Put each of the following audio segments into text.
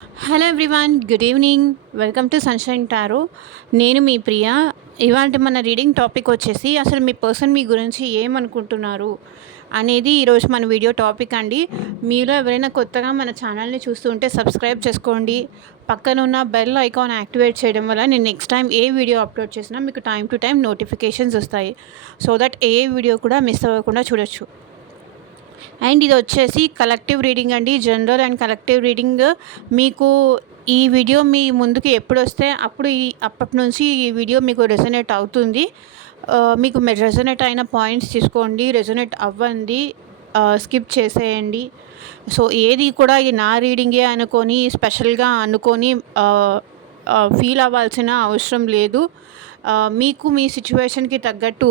Hello everyone, good evening. Welcome to sunshine tarot. నేను మీ ప్రియ. ఇవాళ మన రీడింగ్ టాపిక్ వచ్చేసి అసలు మీ పర్సన్ మీ గురించి ఏమనుకుంటున్నారు అనేది ఈరోజు మన వీడియో టాపిక్ అండి. మీలో ఎవరైనా కొత్తగా మన ఛానల్ని చూస్తూ ఉంటే సబ్స్క్రైబ్ చేసుకోండి. పక్కన ఉన్న బెల్ ఐకాన్ యాక్టివేట్ చేయడం వల్ల నేను నెక్స్ట్ టైం ఏ వీడియో అప్లోడ్ చేసినా మీకు టైం టు టైం నోటిఫికేషన్స్ వస్తాయి. సో దట్ ఏ వీడియో కూడా మిస్ అవ్వకుండా చూడొచ్చు. అండ్ ఇది వచ్చేసి కలెక్టివ్ రీడింగ్ అండి. General and collective reading. మీకు ఈ వీడియో మీ ముందుకు ఎప్పుడు వస్తే అప్పటి నుంచి ఈ వీడియో మీకు రెజొనేట్ అవుతుంది. మీకు రెజొనేట్ అయిన పాయింట్స్ తీసుకోండి, రెజొనేట్ అవ్వండి, స్కిప్ చేసేయండి. సో ఏది కూడా ఇది నా రీడింగే అనుకొని స్పెషల్గా అనుకొని ఫీల్ అవ్వాల్సిన అవసరం లేదు. మీకు మీ సిచ్యువేషన్కి తగ్గట్టు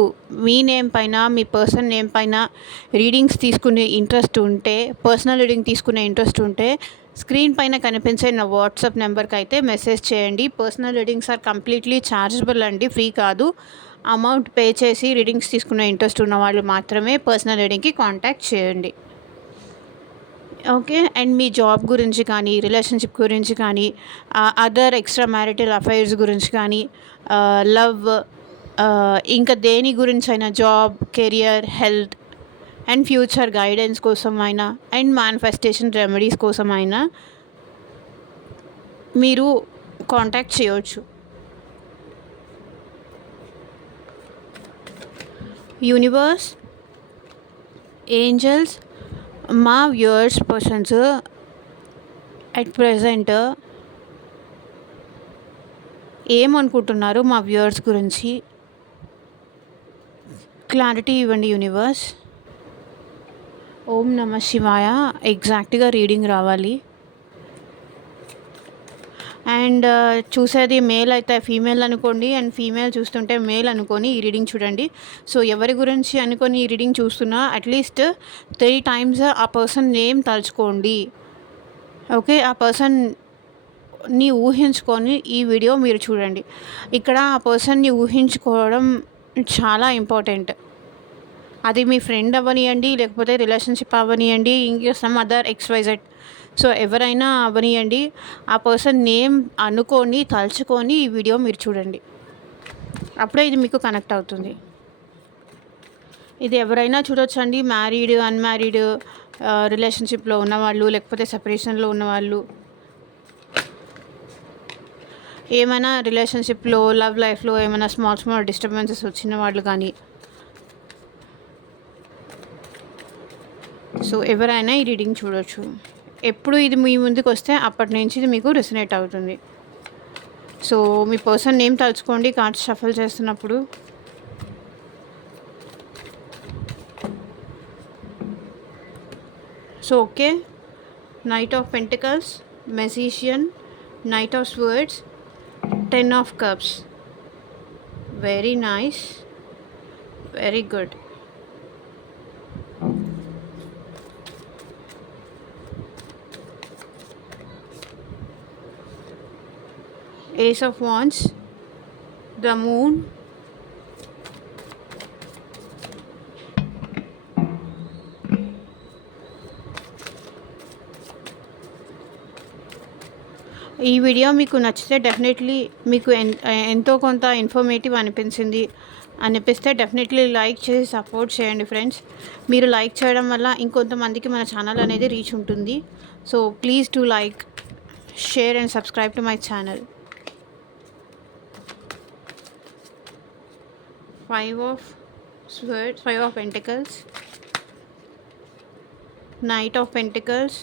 మీ నేమ్ పైన, మీ పర్సన్ నేమ్ పైన రీడింగ్స్ తీసుకునే ఇంట్రెస్ట్ ఉంటే, పర్సనల్ రీడింగ్ తీసుకునే ఇంట్రెస్ట్ ఉంటే స్క్రీన్ పైన కనిపించే నా వాట్సాప్ నెంబర్కి అయితే మెసేజ్ చేయండి. Personal readings are completely chargeable అండి, ఫ్రీ కాదు. అమౌంట్ పే చేసి రీడింగ్స్ తీసుకునే ఇంట్రెస్ట్ ఉన్న వాళ్ళు మాత్రమే పర్సనల్ రీడింగ్కి కాంటాక్ట్ చేయండి. ఓకే. అండ్ మీ జాబ్ గురించి కానీ, రిలేషన్షిప్ గురించి కానీ, అదర్ ఎక్స్ట్రా మ్యారిటల్ అఫైర్స్ గురించి కానీ, లవ్, ఇంకా దేని గురించి అయినా, job, career, health and future guidance కోసం అయినా, అండ్ మేనిఫెస్టేషన్ రెమెడీస్ కోసం అయినా మీరు కాంటాక్ట్ చేయవచ్చు. యూనివర్స్, ఏంజల్స్, మా వ్యూవర్స్ పర్సన్స్ అట్ ప్రెజెంట్ ఏమనుకుంటున్నారు మా వ్యూవర్స్ గురించి క్లారిటీ ఇవ్వండి యూనివర్స్. ఓం నమ శివాయ. ఎగ్జాక్ట్గా రీడింగ్ రావాలి. అండ్ చూసేది మేల్ అయితే ఫీమేల్ అనుకోండి, అండ్ ఫీమేల్ చూస్తుంటే మేల్ అనుకొని ఈ రీడింగ్ చూడండి. సో ఎవరి గురించి అనుకొని ఈ రీడింగ్ చూస్తున్నా అట్లీస్ట్ 3 times ఆ పర్సన్ నేమ్ తలుచుకోండి. ఓకే. ఆ పర్సన్ని ఊహించుకొని ఈ వీడియో మీరు చూడండి. ఇక్కడ ఆ పర్సన్ని ఊహించుకోవడం చాలా ఇంపార్టెంట్. అది మీ ఫ్రెండ్ అవ్వనియండి, లేకపోతే రిలేషన్షిప్ అవ్వనియండి, ఇంకా సమ్ అదర్ XYZ. సో ఎవరైనా అవ్వనియండి, ఆ పర్సన్ నేమ్ అనుకొని తలుచుకొని ఈ వీడియో మీరు చూడండి. అప్పుడే ఇది మీకు కనెక్ట్ అవుతుంది. ఇది ఎవరైనా చూడొచ్చండి. మ్యారీడ్, అన్మ్యారీడ్, రిలేషన్షిప్లో ఉన్నవాళ్ళు, లేకపోతే సెపరేషన్లో ఉన్నవాళ్ళు, ఏమైనా రిలేషన్షిప్లో, లవ్ లైఫ్లో ఏమైనా స్మాల్ డిస్టర్బెన్సెస్ వచ్చిన వాళ్ళు కానీ, సో ఎవరైనా ఈ రీడింగ్ చూడొచ్చు. ఎప్పుడు ఇది మీ ముందుకు వస్తే అప్పటి నుంచి ఇది మీకు రెసనేట్ అవుతుంది. సో మీ పర్సన్ నేమ్ తలుచుకోండి కార్డ్స్ షఫల్ చేస్తున్నప్పుడు. So okay. Knight of pentacles, magician, knight of swords, 10 of cups. Very nice, very good. Ace of wands, the moon, ఈ వీడియో మీకు నచ్చితే డెఫినెట్లీ మీకు ఎంతో కొంత ఇన్ఫర్మేటివ్ అనిపిస్తే డెఫినెట్లీ లైక్ చేసి సపోర్ట్ చేయండి ఫ్రెండ్స్. మీరు లైక్ చేయడం వల్ల ఇంకొంతమందికి మన ఛానల్ అనేది రీచ్ ఉంటుంది. So please to like, share and subscribe to my channel. 5 of swords, 5 of pentacles, knight of pentacles.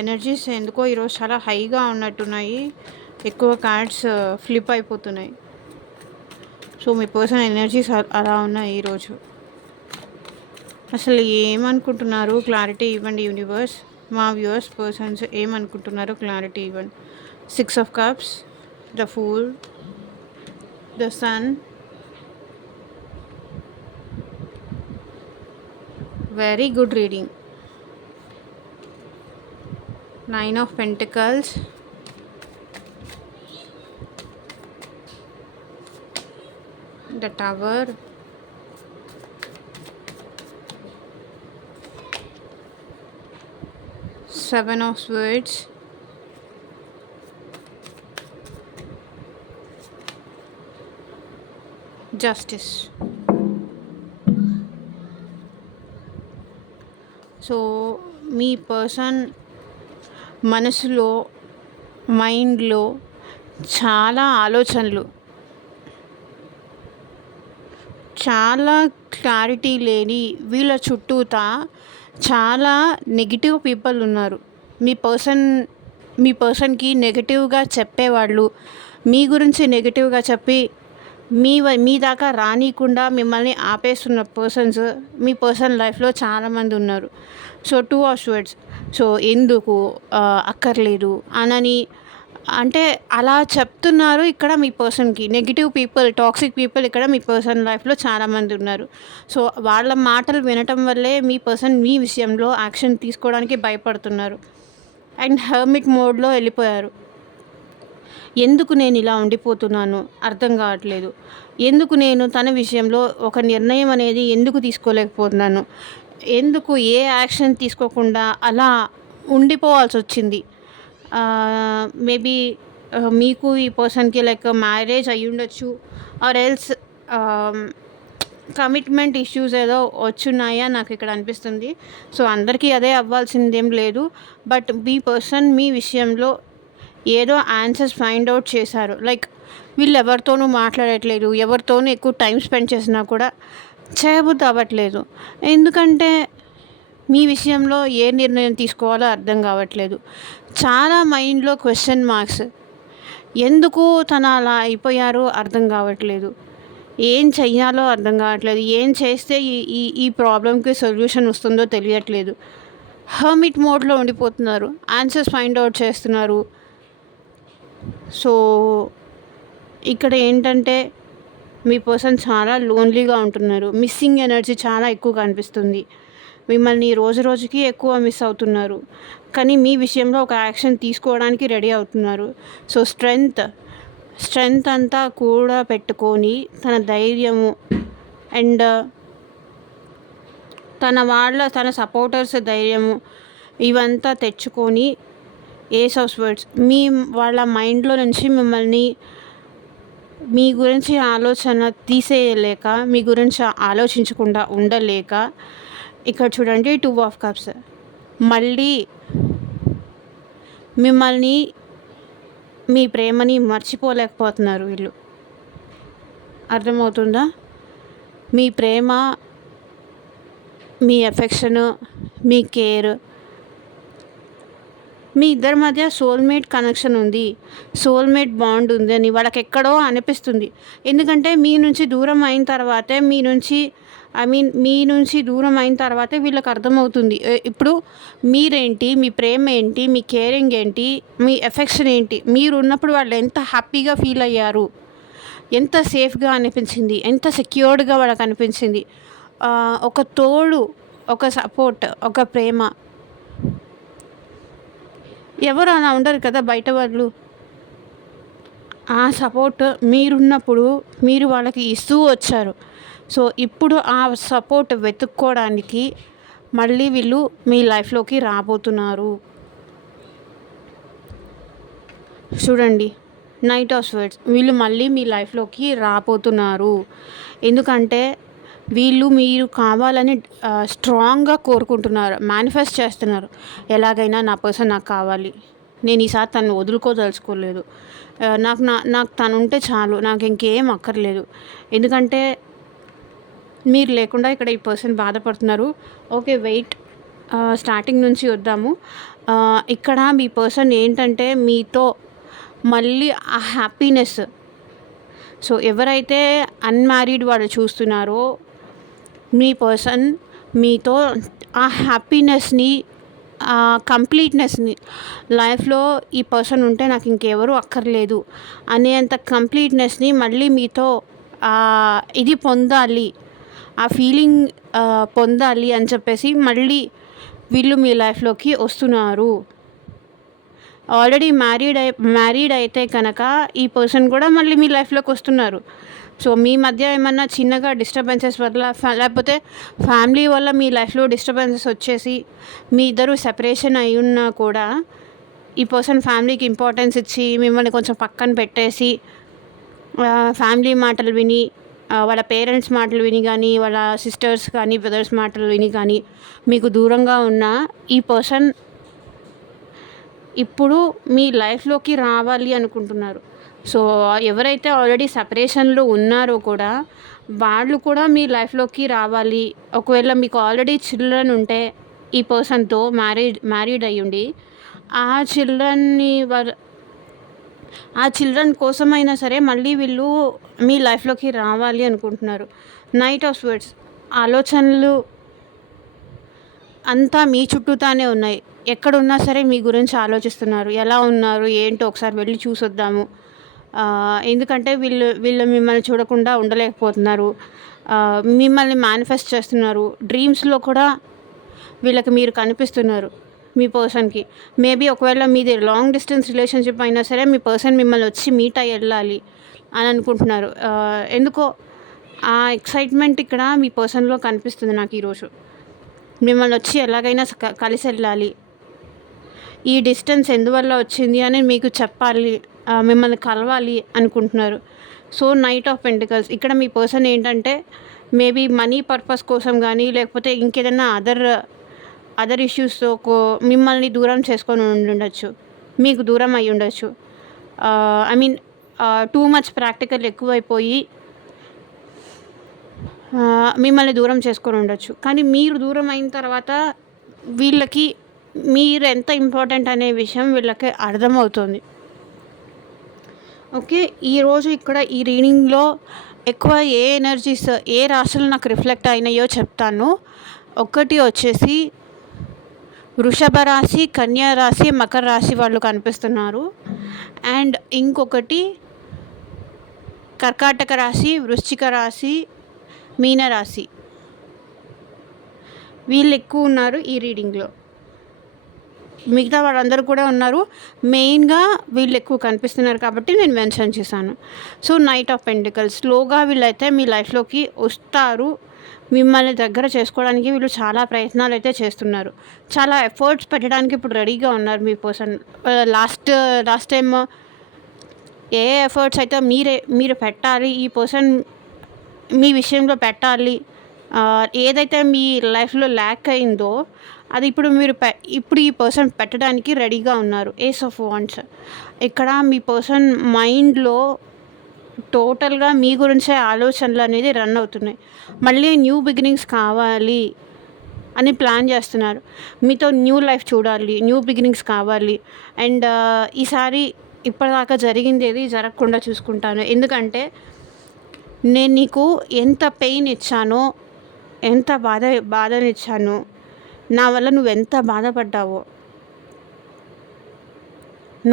Energies ఎందుకో ఈరోజు చాలా హైగా ఉన్నట్టున్నాయి. ఎక్కువ కార్డ్స్ ఫ్లిప్ అయిపోతున్నాయి. సో మీ పర్సన్ ఎనర్జీస్ అలా ఉన్నాయి ఈరోజు. అసలు ఏమనుకుంటున్నారు క్లారిటీ ఇవ్వండి యూనివర్స్. మా వ్యూవర్స్ పర్సన్స్ ఏమనుకుంటున్నారు క్లారిటీ ఇవ్వండి. 6 of cups, the fool, the sun, very good reading. 9 of pentacles, the tower, Seven of Swords, Justice. So me person మనసులో, మైండ్లో చాలా ఆలోచనలు, చాలా క్లారిటీ లేని వీళ్ళ చుట్టూతా చాలా నెగిటివ్ పీపుల్ ఉన్నారు. మీ పర్సన్కి నెగిటివ్గా చెప్పేవాళ్ళు, మీ గురించి నెగిటివ్గా చెప్పి మీ దాకా రానీయకుండా మిమ్మల్ని ఆపేస్తున్న పర్సన్స్ మీ పర్సన్ లైఫ్లో చాలామంది ఉన్నారు. So 2 of swords. సో ఎందుకు అక్కర్లేదు అనని అంటే అలా చెప్తున్నారు. ఇక్కడ మీ పర్సన్కి నెగిటివ్ పీపుల్, టాక్సిక్ పీపుల్ ఇక్కడ మీ పర్సన్ లైఫ్లో చాలామంది ఉన్నారు. సో వాళ్ళ మాటలు వినటం వల్లే మీ పర్సన్ మీ విషయంలో యాక్షన్ తీసుకోవడానికి భయపడుతున్నారు అండ్ హర్మిట్ మోడ్లో వెళ్ళిపోయారు. ఎందుకు నేను ఇలా ఉండిపోతున్నాను అర్థం కావట్లేదు, ఎందుకు నేను తన విషయంలో ఒక నిర్ణయం అనేది ఎందుకు తీసుకోలేకపోతున్నాను, ఎందుకు ఏ యాక్షన్ తీసుకోకుండా అలా ఉండిపోవాల్సి వచ్చింది. మేబీ మీకు ఈ పర్సన్కి లైక్ మ్యారేజ్ అయ్యి ఉండొచ్చు, ఆర్ ఎల్స్ కమిట్మెంట్ ఇష్యూస్ ఏదో వచ్చున్నాయా నాకు ఇక్కడ అనిపిస్తుంది. సో అందరికీ అదే అవ్వాల్సిందేం లేదు, బట్ మీ పర్సన్ మీ విషయంలో ఏదో ఆన్సర్స్ ఫైండ్ అవుట్ చేశారు. లైక్ వీళ్ళు ఎవరితోనూ మాట్లాడట్లేదు, ఎవరితోనూ ఎక్కువ టైం స్పెండ్ చేసినా కూడా చేయబుద్ధి అవ్వట్లేదు. ఎందుకంటే మీ విషయంలో ఏ నిర్ణయం తీసుకోవాలో అర్థం కావట్లేదు. చాలా మైండ్లో క్వశ్చన్ మార్క్స్. ఎందుకు తను అలా అయిపోయారో అర్థం కావట్లేదు, ఏం చెయ్యాలో అర్థం కావట్లేదు, ఏం చేస్తే ఈ ప్రాబ్లంకి సొల్యూషన్ వస్తుందో తెలియట్లేదు. హర్మిట్ మోడ్లో ఉండిపోతున్నారు, ఆన్సర్స్ ఫైండ్ అవుట్ చేస్తున్నారు. సో ఇక్కడ ఏంటంటే మీ పర్సన్ చాలా లోన్లీగా ఉంటున్నారు, మిస్సింగ్ ఎనర్జీ చాలా ఎక్కువగా అనిపిస్తుంది. మిమ్మల్ని రోజు రోజుకి ఎక్కువ మిస్ అవుతున్నారు, కానీ మీ విషయంలో ఒక యాక్షన్ తీసుకోవడానికి రెడీ అవుతున్నారు. సో స్ట్రెంగ్త్ అంతా కూడా పెట్టుకొని తన ధైర్యము అండ్ తన సపోర్టర్స్ ధైర్యము ఇవంతా తెచ్చుకొని ఏస్ ఆఫ్ స్వర్డ్స్ వాళ్ళ మైండ్లో నుంచి మిమ్మల్ని మీ గురించి ఆలోచన తీసేయలేక, మీ గురించి ఆలోచించకుండా ఉండలేక ఇక్కడ చూడండి 2 ఆఫ్ కప్స్. మళ్ళీ మిమ్మల్ని, మీ ప్రేమని మర్చిపోలేకపోతున్నారు వీళ్ళు. అర్థమవుతుందా? మీ ప్రేమ, మీ ఎఫెక్షను, మీ కేర్, మీ ఇద్దరి మధ్య సోల్మేట్ కనెక్షన్ ఉంది, సోల్మేట్ బాండ్ ఉంది అని వాళ్ళకి ఎక్కడో అనిపిస్తుంది. ఎందుకంటే మీ నుంచి దూరం అయిన తర్వాతే మీ నుంచి దూరం అయిన తర్వాతే వీళ్ళకి అర్థమవుతుంది ఇప్పుడు మీరేంటి, మీ ప్రేమ ఏంటి, మీ కేరింగ్ ఏంటి, మీ ఎఫెక్షన్ ఏంటి. మీరు ఉన్నప్పుడు వాళ్ళు ఎంత హ్యాపీగా ఫీల్ అయ్యారు, ఎంత సేఫ్గా అనిపించింది, ఎంత సెక్యూర్డ్గా వాళ్ళకి అనిపించింది. ఒక తోడు, ఒక సపోర్ట్, ఒక ప్రేమ. ఎవరు అలా ఉండరు కదా బయట వాళ్ళు. ఆ సపోర్ట్ మీరున్నప్పుడు మీరు వాళ్ళకి ఇస్తూ వచ్చారు. సో ఇప్పుడు ఆ సపోర్ట్ వెతుక్కోవడానికి మళ్ళీ వీళ్ళు మీ లైఫ్లోకి రాబోతున్నారు. చూడండి, నైట్ ఆఫ్ స్వర్డ్స్. వీళ్ళు మళ్ళీ మీ లైఫ్లోకి రాబోతున్నారు. ఎందుకంటే వీళ్ళు మీరు కావాలని స్ట్రాంగ్గా కోరుకుంటున్నారు, మేనిఫెస్ట్ చేస్తున్నారు. ఎలాగైనా నా పర్సన్ నాకు కావాలి, నేను ఈసారి తను వదులుకోదలుచుకోలేదు, నాకు తను ఉంటే చాలు, నాకు ఇంకేం అక్కర్లేదు. ఎందుకంటే మీరు లేకుండా ఇక్కడ ఈ పర్సన్ బాధపడుతున్నారు. ఓకే, వెయిట్, స్టార్టింగ్ నుంచి వద్దాము. ఇక్కడ మీ పర్సన్ ఏంటంటే మీతో మళ్ళీ ఆ హ్యాపీనెస్. సో ఎవరైతే అన్మ్యారీడ్ వాళ్ళు చూస్తున్నారో మీ పర్సన్ మీతో ఆ హ్యాపీనెస్ని, ఆ కంప్లీట్నెస్ని, లైఫ్లో ఈ పర్సన్ ఉంటే నాకు ఇంకెవరు అక్కర్లేదు అనేంత కంప్లీట్నెస్ని మళ్ళీ మీతో ఇది పొందాలి, ఆ ఫీలింగ్ పొందాలి అని చెప్పేసి మళ్ళీ వీళ్ళు మీ లైఫ్లోకి వస్తున్నారు. ఆల్రెడీ మ్యారీడ్ అయితే కనుక ఈ పర్సన్ కూడా మళ్ళీ మీ లైఫ్లోకి వస్తున్నారు. సో మీ మధ్య ఏమన్నా చిన్నగా డిస్టర్బెన్సెస్ వల్ల లేకపోతే ఫ్యామిలీ వల్ల మీ లైఫ్లో డిస్టర్బెన్సెస్ వచ్చేసి మీ ఇద్దరు సెపరేషన్ అయి ఉన్నా కూడా ఈ పర్సన్ ఫ్యామిలీకి ఇంపార్టెన్స్ ఇచ్చి మిమ్మల్ని కొంచెం పక్కన పెట్టేసి ఫ్యామిలీ మాటలు విని వాళ్ళ పేరెంట్స్ మాటలు విని కానీ వాళ్ళ సిస్టర్స్ కానీ బ్రదర్స్ మాటలు విని కానీ మీకు దూరంగా ఉన్న ఈ పర్సన్ ఇప్పుడు మీ లైఫ్లోకి రావాలి అనుకుంటున్నారు. సో ఎవరైతే ఆల్రెడీ సెపరేషన్లో ఉన్నారో కూడా వాళ్ళు కూడా మీ లైఫ్లోకి రావాలి. ఒకవేళ మీకు ఆల్రెడీ చిల్డ్రన్ ఉంటే ఈ పర్సన్తో మ్యారీడ్ అయ్యుండి ఆ చిల్డ్రన్ కోసమైనా సరే మళ్ళీ వీళ్ళు మీ లైఫ్లోకి రావాలి అనుకుంటున్నారు. నైట్ ఆఫ్ స్వర్డ్స్ ఆలోచనలు అంతా మీ చుట్టూతానే ఉన్నాయి. ఎక్కడున్నా సరే మీ గురించి ఆలోచిస్తున్నారు. ఎలా ఉన్నారు ఏంటో ఒకసారి వెళ్ళి చూసొద్దాము. ఎందుకంటే వీళ్ళు మిమ్మల్ని చూడకుండా ఉండలేకపోతున్నారు. మిమ్మల్ని మేనిఫెస్ట్ చేస్తున్నారు. డ్రీమ్స్లో కూడా వీళ్ళకి మీరు కనిపిస్తున్నారు మీ పర్సన్కి. మేబీ ఒకవేళ మీది లాంగ్ డిస్టెన్స్ రిలేషన్షిప్ అయినా సరే మీ పర్సన్ మిమ్మల్ని వచ్చి మీట్ అయ్యి వెళ్ళాలి అని అనుకుంటున్నారు. ఎందుకో ఆ ఎక్సైట్మెంట్ ఇక్కడ మీ పర్సన్లో కనిపిస్తుంది నాకు ఈరోజు. మిమ్మల్ని వచ్చి ఎలాగైనా కలిసి వెళ్ళాలి, ఈ డిస్టెన్స్ ఎందువల్ల వచ్చింది అని మీకు చెప్పాలి, మిమ్మల్ని కలవాలి అనుకుంటున్నారు. సో నైట్ ఆఫ్ పెంటికల్స్ ఇక్కడ మీ పర్సన్ ఏంటంటే మేబీ మనీ పర్పస్ కోసం కానీ లేకపోతే ఇంకేదైనా అదర్ ఇష్యూస్తో మిమ్మల్ని దూరం చేసుకొని ఉండొచ్చు, మీకు దూరం అయి ఉండొచ్చు. I mean too much practical ఎక్కువైపోయి మిమ్మల్ని దూరం చేసుకొని ఉండొచ్చు. కానీ మీరు దూరం అయిన తర్వాత వీళ్ళకి మీరు ఎంత ఇంపార్టెంట్ అనే విషయం వీళ్ళకి అర్థమవుతుంది. ఓకే, ఈరోజు ఇక్కడ ఈ రీడింగ్లో ఎక్కువ ఏ ఎనర్జీస్ ఏ రాశులు నాకు రిఫ్లెక్ట్ అయినాయో చెప్తాను. ఒకటి వచ్చేసి వృషభ రాశి, కన్యా రాశి, మకర రాశి వాళ్ళు కనిపిస్తున్నారు. అండ్ ఇంకొకటి కర్కాటక రాశి, వృశ్చిక రాశి, మీనరాశి వీళ్ళు ఎక్కువ ఉన్నారు ఈ రీడింగ్లో. మిగతా వాళ్ళందరూ కూడా ఉన్నారు, మెయిన్గా వీళ్ళు ఎక్కువ కనిపిస్తున్నారు కాబట్టి నేను మెన్షన్ చేశాను. సో నైట్ ఆఫ్ పెంటికల్స్ స్లోగా వీళ్ళైతే మీ లైఫ్లోకి వస్తారు. మిమ్మల్ని దగ్గర చేసుకోవడానికి వీళ్ళు చాలా ప్రయత్నాలు అయితే చేస్తున్నారు. చాలా ఎఫర్ట్స్ పెట్టడానికి ఇప్పుడు రెడీగా ఉన్నారు మీ పర్సన్. లాస్ట్ టైం ఏ ఎఫర్ట్స్ అయితే మీరు పెట్టాలి, ఈ పర్సన్ మీ విషయంలో పెట్టాలి, ఏదైతే మీ లైఫ్లో ల్యాక్ అయిందో అది ఇప్పుడు ఈ పర్సన్ పెట్టడానికి రెడీగా ఉన్నారు. ఏస్ ఆఫ్ వాండ్స్ ఇక్కడ మీ పర్సన్ మైండ్లో టోటల్గా మీ గురించే ఆలోచనలు అనేది రన్ అవుతున్నాయి. మళ్ళీ న్యూ బిగినింగ్స్ కావాలి అని ప్లాన్ చేస్తున్నారు. మీతో న్యూ లైఫ్ చూడాలి, న్యూ బిగినింగ్స్ కావాలి. అండ్ ఈసారి ఇప్పటిదాకా జరిగింది ఏది జరగకుండా చూసుకుంటాను. ఎందుకంటే నేను నీకు ఎంత పెయిన్ ఇచ్చానో, ఎంత బాధనిచ్చానో, నా వల్ల నువ్వు ఎంత బాధపడ్డావో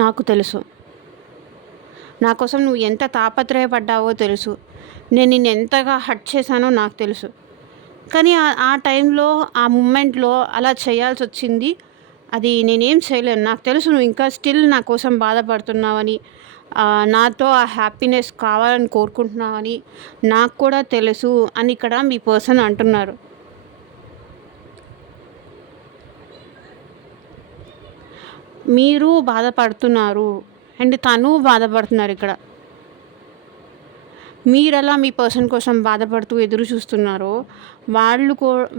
నాకు తెలుసు. నా కోసం నువ్వు ఎంత తాపత్రయపడ్డావో తెలుసు. నేను నిన్ను ఎంతగా హర్ట్ చేశానో నాకు తెలుసు. కానీ ఆ టైంలో ఆ మూమెంట్లో అలా చేయాల్సి వచ్చింది. అది నేనేం చేయలేను. నాకు తెలుసు నువ్వు ఇంకా స్టిల్ నా కోసం బాధపడుతున్నావని, నాతో ఆ హ్యాపీనెస్ కావాలని కోరుకుంటున్నావని నాకు కూడా తెలుసు అని ఇక్కడ మీ పర్సన్ అంటున్నారు. మీరు బాధపడుతున్నారు అండ్ తను బాధపడుతున్నారు. ఇక్కడ మీరలా మీ పర్సన్ కోసం బాధపడుతూ ఎదురు చూస్తున్నారో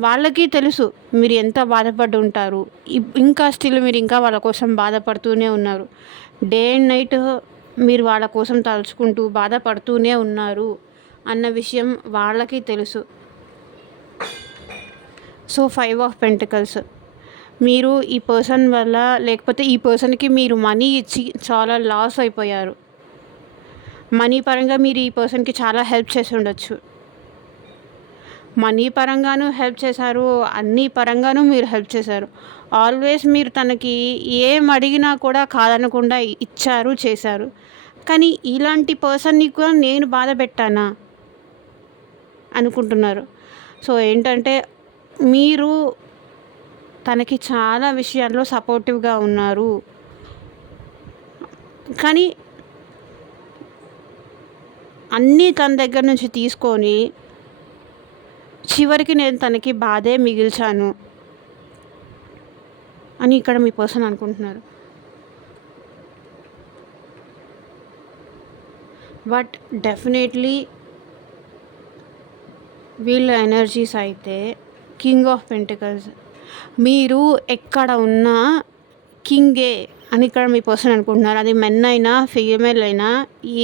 వాళ్ళకి తెలుసు మీరు ఎంత బాధపడి ఉంటారు. ఇంకా స్టిల్ మీరు ఇంకా వాళ్ళ కోసం బాధపడుతూనే ఉన్నారు. డే అండ్ నైట్ మీరు వాళ్ళ కోసం తలుచుకుంటూ బాధపడుతూనే ఉన్నారు అన్న విషయం వాళ్ళకి తెలుసు. సో 5 ఆఫ్ పెంటికల్స్ మీరు ఈ పర్సన్ వల్ల లేకపోతే ఈ పర్సన్కి మీరు మనీ ఇచ్చి చాలా లాస్ అయిపోయారు. మనీ పరంగా మీరు ఈ పర్సన్కి చాలా హెల్ప్ చేసి ఉండొచ్చు. మనీ పరంగానూ హెల్ప్ చేశారు, అన్ని పరంగానూ మీరు హెల్ప్ చేశారు. ఆల్వేస్ మీరు తనకి ఏం అడిగినా కూడా కాదనకుండా ఇచ్చారు, చేశారు. కానీ ఇలాంటి పర్సన్ని కూడా నేను బాధ పెట్టానా అనుకుంటున్నారు. సో ఏంటంటే మీరు తనకి చాలా విషయాల్లో సపోర్టివ్గా ఉన్నారు. కానీ అన్నీ తన దగ్గర నుంచి తీసుకొని చివరికి నేను తనకి బాధే మిగిల్చాను అని ఇక్కడ మీ పర్సన్ అనుకుంటున్నారు. బట్ డెఫినెట్లీ వీళ్ళ ఎనర్జీస్ అయితే కింగ్ ఆఫ్ పెంటికల్స్. మీరు ఎక్కడ ఉన్నా కింగే అని ఇక్కడ మీ పర్సన్ అనుకుంటున్నారు. అది మెన్ అయినా ఫీమేల్ అయినా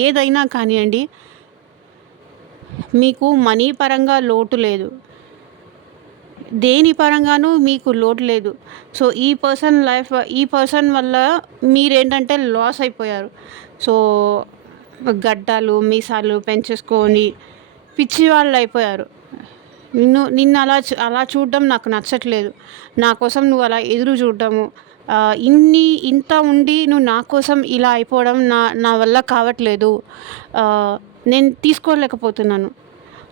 ఏదైనా కానివ్వండి, మీకు మనీ పరంగా లోటు లేదు, దేని పరంగానూ మీకు లోటు లేదు. సో ఈ పర్సన్ వల్ల మీరేంటంటే లాస్ అయిపోయారు. సో గడ్డాలు మీసాలు పెంచేసుకొని పిచ్చి వాళ్ళు అయిపోయారు. నిన్ను అలా చూడడం నాకు నచ్చట్లేదు, నా కోసం నువ్వు అలా ఎదురు చూడడము, ఇంత ఉండి నువ్వు నా కోసం ఇలా అయిపోవడం నా వల్ల కావట్లేదు, నేను తీసుకోలేకపోతున్నాను.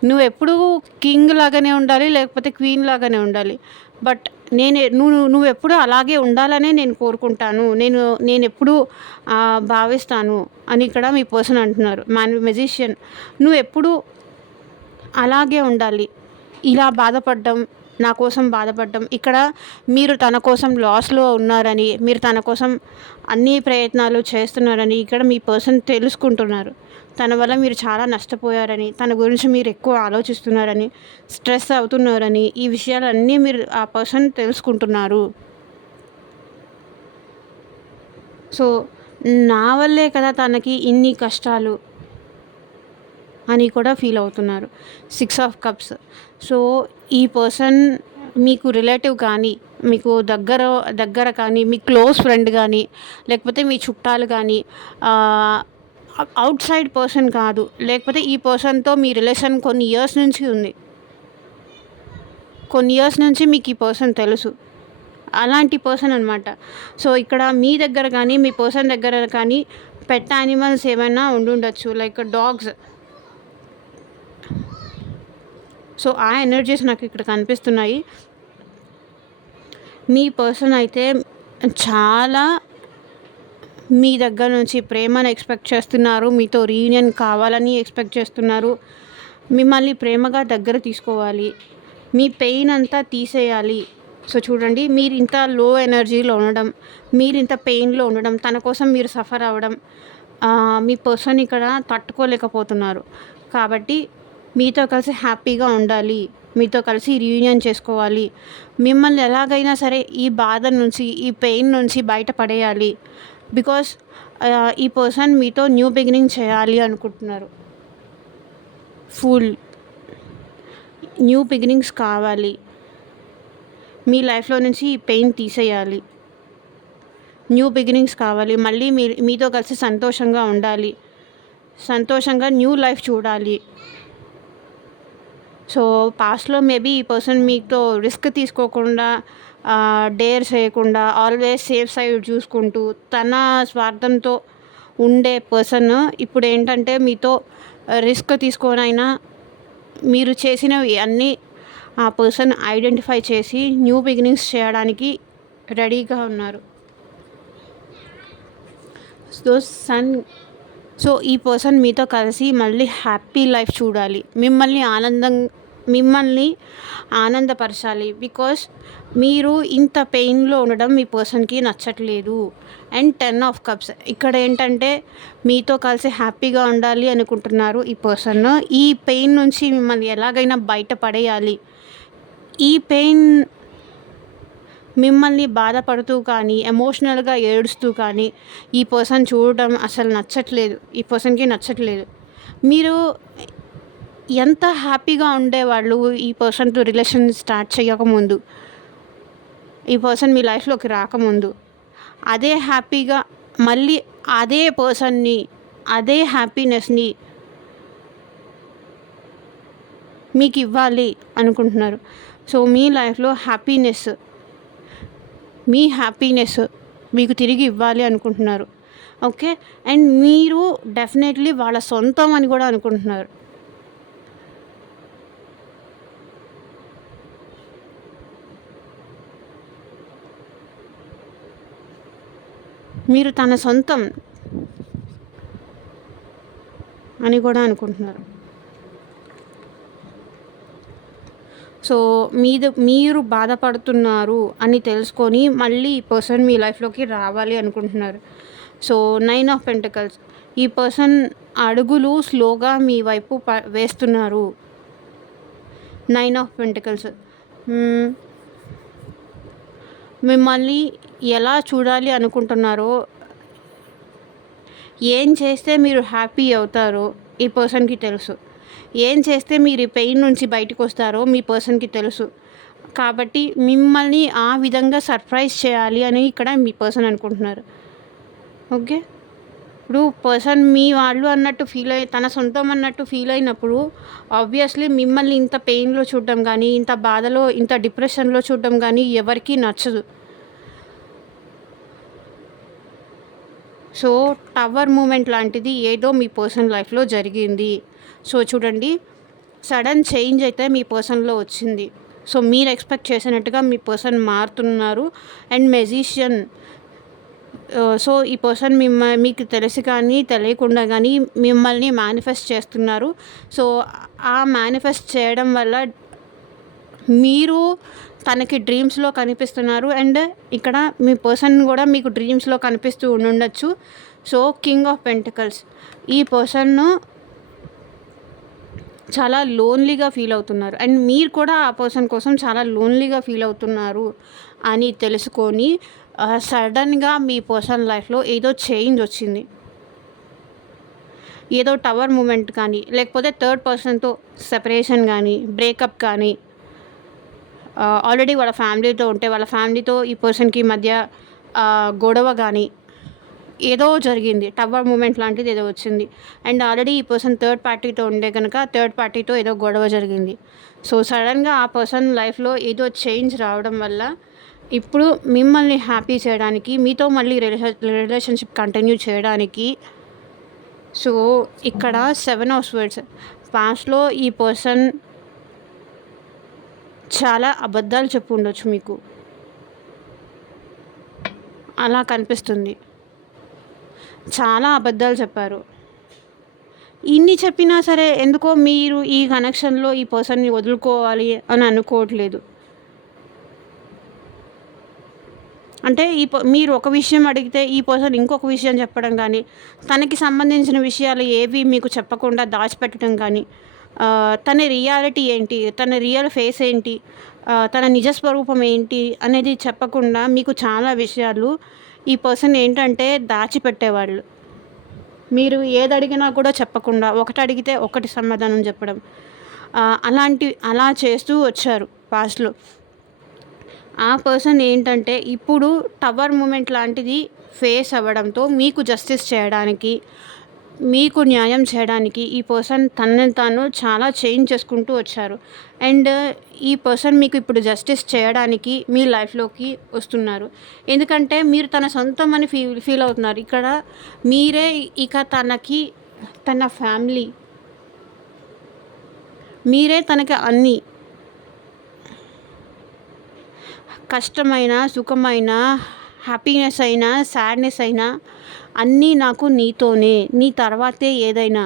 నువ్వు ఎప్పుడూ కింగ్ లాగానే ఉండాలి, లేకపోతే క్వీన్ లాగానే ఉండాలి. బట్ నువ్వు ఎప్పుడూ అలాగే ఉండాలనే నేను కోరుకుంటాను, నేను ఎప్పుడూ భావిస్తాను అని ఇక్కడ మీ పర్సన్ అంటున్నారు. మెజిషియన్, నువ్వు ఎప్పుడూ అలాగే ఉండాలి, ఇలా బాధపడ్డం, నా కోసం బాధపడ్డం. ఇక్కడ మీరు తన కోసం లాస్లో ఉన్నారని, మీరు తన కోసం అన్ని ప్రయత్నాలు చేస్తున్నారని ఇక్కడ మీ పర్సన్ తెలుసుకుంటున్నారు. తన వల్ల మీరు చాలా నష్టపోయారని, తన గురించి మీరు ఎక్కువ ఆలోచిస్తున్నారని, స్ట్రెస్ అవుతున్నారని, ఈ విషయాలన్నీ మీరు ఆ పర్సన్ తెలుసుకుంటున్నారు. సో నా వల్లే కదా తనకి ఇన్ని కష్టాలు అని కూడా ఫీల్ అవుతున్నారు. 6 ఆఫ్ కప్స్. సో ఈ పర్సన్ మీకు రిలేటివ్ కానీ, మీకు దగ్గర కానీ, మీ క్లోజ్ ఫ్రెండ్ కానీ, లేకపోతే మీ చుట్టాలు కానీ, అవుట్ సైడ్ పర్సన్ కాదు, లేకపోతే ఈ పర్సన్తో మీ రిలేషన్ కొన్ని ఇయర్స్ నుంచి ఉంది, కొన్ని ఇయర్స్ నుంచి మీకు ఈ పర్సన్ తెలుసు, అలాంటి పర్సన్ అనమాట. సో ఇక్కడ మీ దగ్గర కానీ, మీ పర్సన్ దగ్గర కానీ పెట్ యానిమల్స్ ఏమైనా ఉండుండొచ్చు, లైక్ డాగ్స్. సో ఆ ఎనర్జీస్ నాకు ఇక్కడ కనిపిస్తున్నాయి. మీ పర్సన్ అయితే చాలా మీ దగ్గర నుంచి ప్రేమను ఎక్స్పెక్ట్ చేస్తున్నారు, మీతో రీయూనియన్ కావాలని ఎక్స్పెక్ట్ చేస్తున్నారు, మిమ్మల్ని ప్రేమగా దగ్గర తీసుకోవాలి, మీ పెయిన్ అంతా తీసేయాలి. సో చూడండి, మీరు ఇంత లో ఎనర్జీలో ఉండడం, మీరు ఇంత పెయిన్లో ఉండడం, తన కోసం మీరు సఫర్ అవ్వడం, మీ పర్సన్ ఇక్కడ తట్టుకోలేకపోతున్నారు. కాబట్టి మీతో కలిసి హ్యాపీగా ఉండాలి, మీతో కలిసి రీయూనియన్ చేసుకోవాలి, మిమ్మల్ని ఎలాగైనా సరే ఈ బాధ నుంచి, ఈ పెయిన్ నుంచి బయటపడేయాలి. బికాస్ ఈ పర్సన్ మీతో న్యూ బిగినింగ్ చేయాలి అనుకుంటున్నారు. ఫుల్ న్యూ బిగినింగ్స్ కావాలి, మీ లైఫ్లో నుంచి ఈ పెయిన్ తీసేయాలి, న్యూ బిగినింగ్స్ కావాలి, మళ్ళీ మీతో కలిసి సంతోషంగా ఉండాలి, సంతోషంగా న్యూ లైఫ్ చూడాలి. సో పాస్ట్లో మేబీ ఈ పర్సన్ మీతో రిస్క్ తీసుకోకుండా, డేర్ చేయకుండా, ఆల్వేస్ సేఫ్ సైడ్ చూసుకుంటూ తన స్వార్థంతో ఉండే పర్సన్ ఇప్పుడు ఏంటంటే మీతో రిస్క్ తీసుకోనైనా మీరు చేసినవి అన్నీ ఆ పర్సన్ ఐడెంటిఫై చేసి న్యూ బిగినింగ్స్ చేయడానికి రెడీగా ఉన్నారు. సో ఈ పర్సన్ మీతో కలిసి మళ్ళీ హ్యాపీ లైఫ్ చూడాలి, మిమ్మల్ని ఆనందపరచాలి. బికాస్ మీరు ఇంత పెయిన్లో ఉండడం మీ పర్సన్కి నచ్చట్లేదు. అండ్ 10 ఆఫ్ కప్స్, ఇక్కడ ఏంటంటే మీతో కలిసి హ్యాపీగా ఉండాలి అనుకుంటున్నారు ఈ పర్సన్. ఈ పెయిన్ నుంచి మిమ్మల్ని ఎలాగైనా బయటపడేయాలి. ఈ పెయిన్ మిమ్మల్ని బాధపడుతూ కానీ, ఎమోషనల్గా ఏడుస్తూ కానీ ఈ పర్సన్ చూడడం అసలు నచ్చట్లేదు, ఈ పర్సన్కి నచ్చట్లేదు. మీరు ఎంత హ్యాపీగా ఉండేవాళ్ళు ఈ పర్సన్తో రిలేషన్ స్టార్ట్ చేయకముందు, ఈ పర్సన్ మీ లైఫ్లోకి రాకముందు, అదే హ్యాపీగా మళ్ళీ అదే పర్సన్ని, అదే హ్యాపీనెస్ని మీకు ఇవ్వాలి అనుకుంటున్నారు. సో మీ లైఫ్లో మీ హ్యాపీనెస్ మీకు తిరిగి ఇవ్వాలి అనుకుంటున్నారు. ఓకే, అండ్ మీరు డెఫినెట్లీ వాళ్ళ సొంతం అని కూడా అనుకుంటున్నారు. మీరు తన సొంతం. అని కూడా అనుకుంటున్నారు. సో మీరు బాధపడుతున్నారు అని తెలుసుకొని మళ్ళీ ఈ పర్సన్ మీ లైఫ్లోకి రావాలి అనుకుంటున్నారు. సో 9 ఆఫ్ పెంటకల్స్, ఈ పర్సన్ అడుగులు స్లోగా మీ వైపు వేస్తున్నారు. 9 ఆఫ్ పెంటకల్స్ మిమ్మల్ని ఎలా చూడాలి అనుకుంటున్నారో, ఏం చేస్తే మీరు హ్యాపీ అవుతారో ఈ పర్సన్కి తెలుసు. ఏం చేస్తే మీరు ఈ పెయిన్ నుంచి బయటకు వస్తారో మీ పర్సన్కి తెలుసు. కాబట్టి మిమ్మల్ని ఆ విధంగా సర్ప్రైజ్ చేయాలి అని ఇక్కడ మీ పర్సన్ అనుకుంటున్నారు. ఓకే, ఇప్పుడు పర్సన్ మీ వాళ్ళు అన్నట్టు తన సొంతం అన్నట్టు ఫీల్ అయినప్పుడు ఆబ్వియస్లీ మిమ్మల్ని ఇంత పెయిన్లో చూడడం కానీ, ఇంత బాధలో, ఇంత డిప్రెషన్లో చూడడం కానీ ఎవరికీ నచ్చదు. సో టవర్ మూమెంట్ లాంటిది ఏదో మీ పర్సన్ లైఫ్లో జరిగింది. సో చూడండి, సడన్ చేంజ్ అయితే మీ పర్సన్లో వచ్చింది. సో మీరు ఎక్స్పెక్ట్ చేసినట్టుగా మీ పర్సన్ మారుతున్నారు. అండ్ మెజిషియన్, సో ఈ పర్సన్ మీకు తెలిసి కానీ తెలియకుండా కానీ మిమ్మల్ని మేనిఫెస్ట్ చేస్తున్నారు. సో ఆ మేనిఫెస్ట్ చేయడం వల్ల మీరు తనకి డ్రీమ్స్లో కనిపిస్తున్నారు. అండ్ ఇక్కడ మీ పర్సన్ కూడా మీకు డ్రీమ్స్లో కనిపిస్తూ ఉండొచ్చు. సో కింగ్ ఆఫ్ పెంటికల్స్, ఈ పర్సన్ను చాలా లోన్లీగా ఫీల్ అవుతున్నారు. అండ్ మీరు కూడా ఆ పర్సన్ కోసం చాలా లోన్లీగా ఫీల్ అవుతున్నారు అని తెలుసుకొని సడన్గా మీ పర్సన్ లైఫ్లో ఏదో చేంజ్ వచ్చింది. ఏదో టవర్ మూమెంట్ కానీ, లేకపోతే థర్డ్ పర్సన్తో సెపరేషన్ కానీ, బ్రేకప్ కానీ, ఆల్రెడీ వాళ్ళ ఫ్యామిలీతో ఉంటే వాళ్ళ ఫ్యామిలీతో ఈ పర్సన్కి మధ్య గొడవ కానీ ఏదో జరిగింది. టవర్ మూమెంట్ లాంటిది ఏదో వచ్చింది. అండ్ ఆల్రెడీ ఈ పర్సన్ థర్డ్ పార్టీతో ఉండే కనుక థర్డ్ పార్టీతో ఏదో గొడవ జరిగింది. సో సడన్గా ఆ పర్సన్ లైఫ్లో ఏదో చేంజ్ రావడం వల్ల ఇప్పుడు మిమ్మల్ని హ్యాపీ చేయడానికి, మీతో మళ్ళీ రిలేషన్షిప్ కంటిన్యూ చేయడానికి, సో ఇక్కడ 7 ఆఫ్ స్వర్డ్స్, పాస్ట్లో ఈ పర్సన్ చాలా అబద్ధాలు చెప్పు ఉండొచ్చు మీకు, అలా కనిపిస్తుంది. చాలా అబద్ధాలు చెప్పారు. ఇన్ని చెప్పినా సరే ఎందుకో మీరు ఈ కనెక్షన్లో ఈ పర్సన్ని వదులుకోవాలి అని అనుకోవట్లేదు. అంటే మీరు ఒక విషయం అడిగితే ఈ పర్సన్ ఇంకొక విషయం చెప్పడం కానీ, తనకి సంబంధించిన విషయాలు ఏవి మీకు చెప్పకుండా దాచిపెట్టడం కానీ, తన రియాలిటీ ఏంటి, తన రియల్ ఫేస్ ఏంటి, తన నిజస్వరూపం ఏంటి అనేది చెప్పకుండా మీకు చాలా విషయాలు ఈ పర్సన్ ఏంటంటే దాచిపెట్టేవాళ్ళు. మీరు ఏది అడిగినా కూడా చెప్పకుండా ఒకటి అడిగితే ఒకటి సమాధానం చెప్పడం, అలా చేస్తూ వచ్చారు పాస్ట్లో. ఆ పర్సన్ ఏంటంటే ఇప్పుడు టవర్ మూమెంట్ లాంటిది ఫేస్ అవ్వడంతో మీకు జస్టిస్ చేయడానికి, మీకు న్యాయం చేయడానికి ఈ పర్సన్ తనని తాను చాలా చేంజ్ చేసుకుంటూ వచ్చారు. అండ్ ఈ పర్సన్ మీకు ఇప్పుడు జస్టిస్ చేయడానికి మీ లైఫ్లోకి వస్తున్నారు. ఎందుకంటే మీరు తన సొంతం అని ఫీల్ అవుతున్నారు. ఇక్కడ మీరే ఇక తనకి, తన ఫ్యామిలీ, మీరే తనకి అన్నీ, కష్టమైన, సుఖమైన, హ్యాపీనెస్ అయినా, సాడ్నెస్ అయినా అన్నీ నాకు నీతోనే, నీ తర్వాతే ఏదైనా.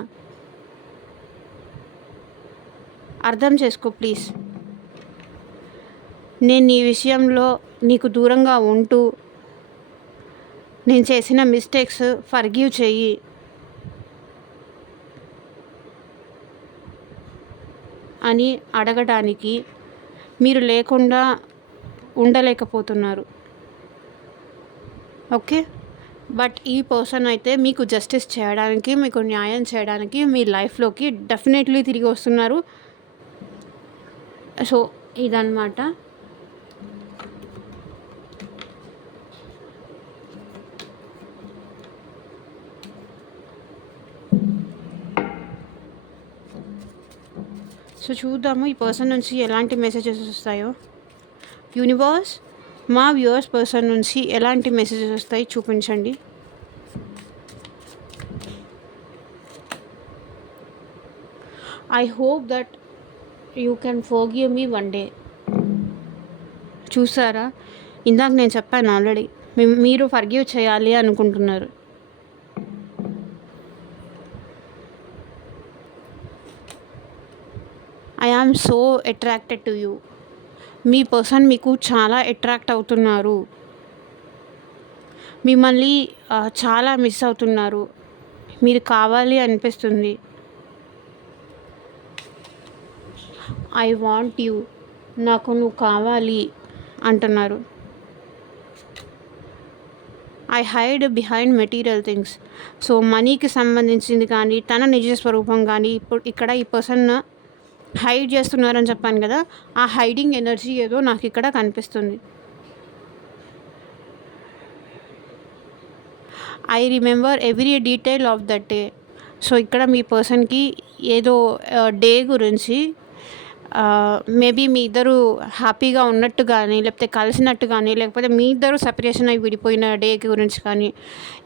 అర్థం చేసుకో ప్లీజ్. నేను నీ విషయంలో నీకు దూరంగా ఉంటూ నేను చేసిన మిస్టేక్స్ ఫర్గివ్ చెయ్యి అని అడగడానికి మీరు లేకుండా ఉండలేకపోతున్నారు. ఓకే, బట్ ఈ పర్సన్ అయితే మీకు జస్టిస్ చేయడానికి, మీకు న్యాయం చేయడానికి మీ లైఫ్లోకి డెఫినెట్లీ తిరిగి వస్తున్నారు. సో ఇదన్నమాట. సో చూద్దాము ఈ పర్సన్ నుంచి ఎలాంటి మెసేజెస్ వస్తాయో. యూనివర్స్, మా వ్యూవర్స్ పర్సన్ నుంచి ఎలాంటి మెసేజెస్ వస్తాయి చూపించండి. I hope that you can forgive me one day. చూసారా, ఇందాక నేను చెప్పాను ఆల్రెడీ, మీరు ఫర్గివ్ చేయాలి అనుకుంటున్నారు. Am so attracted to you. Me person మీకు చాలా అట్రాక్ట్ అవుతున్నారు. మిమ్మల్ని చాలా మిస్ అవుతున్నారు. మీరు కావాలి అనిపిస్తుంది. I want you. నాకు నువ్వు కావాలి అంటున్నారు. I hide behind material things. So మనీకి సంబంధించింది కానీ తన నిజ స్వరూపం కానీ ఇప్పుడు ఇక్కడ ఈ పర్సన్ హైడ్ చేస్తున్నారని చెప్పాను కదా, ఆ హైడింగ్ ఎనర్జీ ఏదో నాకు ఇక్కడ కనిపిస్తుంది. I remember every detail of that day. So ఇక్కడ మీ పర్సన్కి ఏదో డే గురించి మేబీ మీ ఇద్దరు హ్యాపీగా ఉన్నట్టు కానీ లేకపోతే కలిసినట్టు కానీ లేకపోతే మీ ఇద్దరు సెపరేషన్ అయి విడిపోయిన డే గురించి కానీ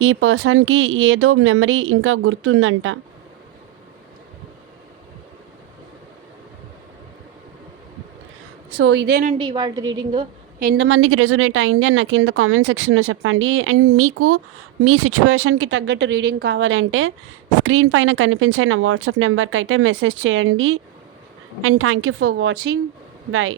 ఈ పర్సన్కి ఏదో మెమరీ ఇంకా గుర్తుందంట. సో ఇదేనండి ఇవాళ రీడింగ్. ఎంతమందికి రెజొనేట్ అయింది అని నాకు కింద కామెంట్ సెక్షన్లో చెప్పండి. అండ్ మీకు మీ సిచ్యువేషన్కి తగ్గట్టు రీడింగ్ కావాలంటే స్క్రీన్ పైన కనిపించే నా వాట్సాప్ నెంబర్కి అయితే మెసేజ్ చేయండి. And thank you for watching. Bye.